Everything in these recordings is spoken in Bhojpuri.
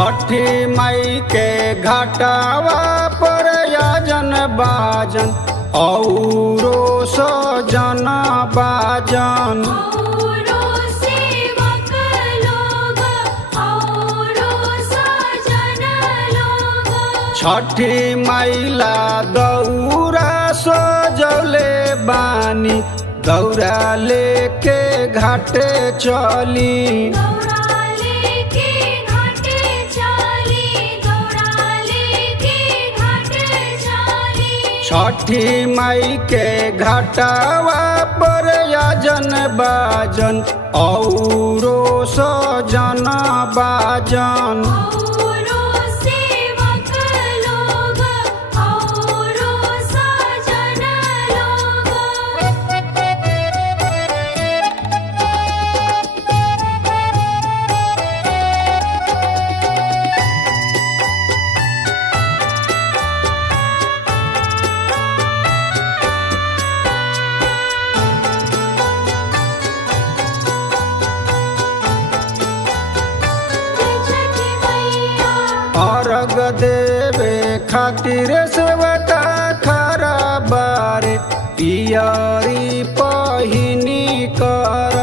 छठी मई के घाटावा पर याजन बाजन औरो सजन बाजन। छठी मैला दौरा सजौले बानी दौरा लेके घाटे चली। छठी मई के घाटावा पर याजन बाजन औरो सजन बाजन। अर्घ देवे खातिर सेवका खरा बारे पियरी पहिनी कर।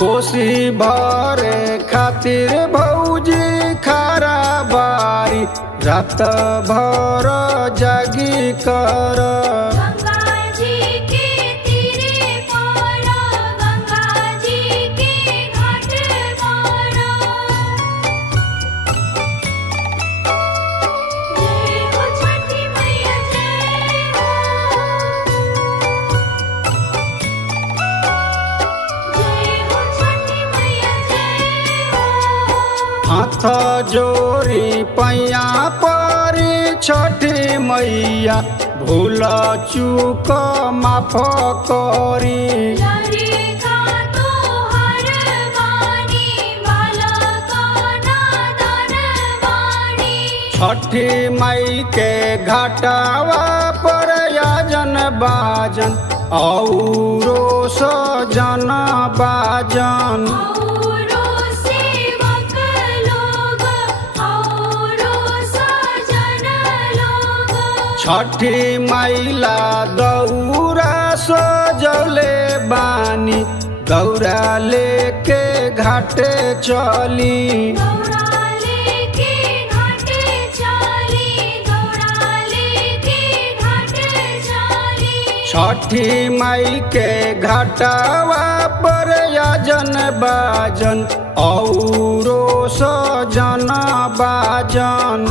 कोसी भरे खातिर भौजी खरा बारी रात भर जागी कर। हाथ जोरी पैया परी छठी मैया भूल चूक माफ करी। छठी मई के घाटावा पर याजन बाजन औरो सजन बाजन। छठी मैला दौरा सजौले बानी दौरा लेके घाटे चली। छठी मई के घाटावा पर याजन बाजन औरो सजन बाजन।